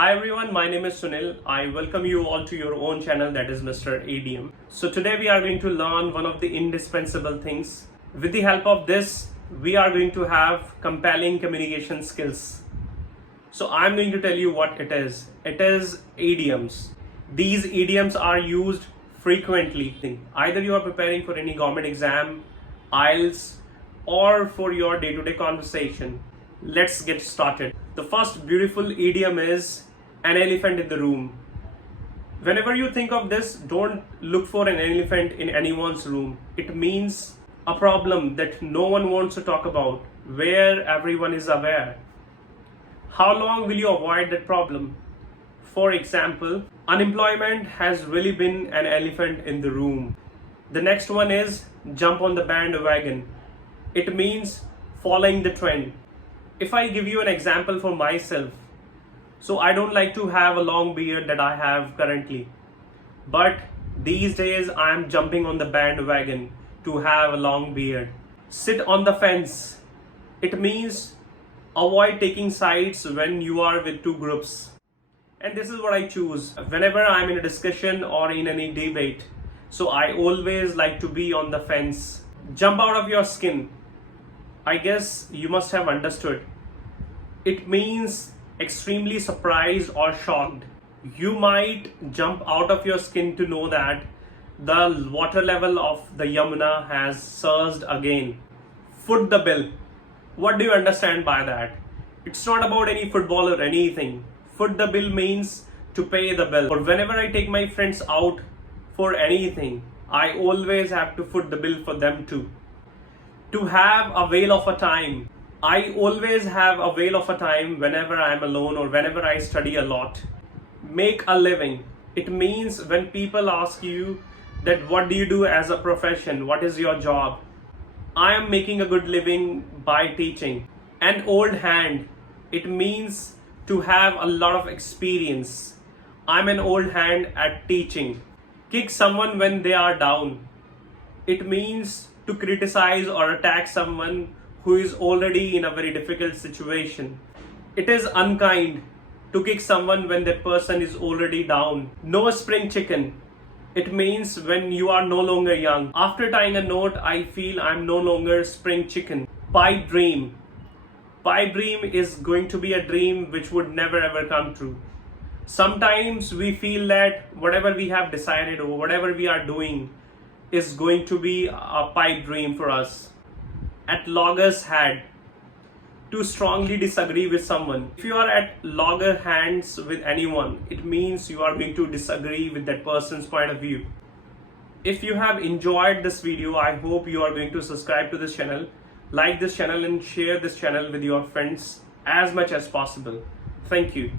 Hi everyone, my name is Sunil. I welcome you all to your own channel, that is Mr. Idioms. So today we are going to learn one of the indispensable things. With the help of this, we are going to have compelling communication skills. So I'm going to tell you what it is. It is idioms. These idioms are used frequently. Either you are preparing for any government exam, IELTS, or for your day-to-day conversation. Let's get started. The first beautiful idiom is an elephant in the room. Whenever you think of this, don't look for an elephant in anyone's room. It means a problem that no one wants to talk about, where everyone is aware. How long will you avoid that problem? For example, unemployment has really been an elephant in the room. The next one is jump on the bandwagon. It means following the trend. If I give you an example for myself, so I don't like to have a long beard that I have currently. But these days I am jumping on the bandwagon to have a long beard. Sit on the fence. It means avoid taking sides when you are with two groups. And this is what I choose. Whenever I'm in a discussion or in any debate, so I always like to be on the fence. Jump out of your skin. I guess you must have understood. It means extremely surprised or shocked. You might jump out of your skin to know that the water level of the Yamuna has surged again. Foot the bill. What do you understand by that? It's not about any football or anything. Foot the bill means to pay the bill. Or whenever I take my friends out for anything, I always have to foot the bill for them too. To have a whale of a time. I always have a whale of a time whenever I am alone or whenever I study a lot. Make a living. It means when people ask you that what do you do as a profession, what is your job? I am making a good living by teaching. An old hand. It means to have a lot of experience. I'm an old hand at teaching. Kick someone when they are down. It means to criticize or attack someone who is already in a very difficult situation. It is unkind to kick someone when that person is already down. No spring chicken. It means when you are no longer young. After tying a knot, I feel I'm no longer spring chicken. Pipe dream. Pipe dream is going to be a dream which would never ever come true. Sometimes we feel that whatever we have decided or whatever we are doing is going to be a pipe dream for us. At loggerheads, to strongly disagree with someone. If you are at loggerheads with anyone, it means you are going to disagree with that person's point of view. If you have enjoyed this video, I hope you are going to subscribe to this channel, like this channel and share this channel with your friends as much as possible. Thank you.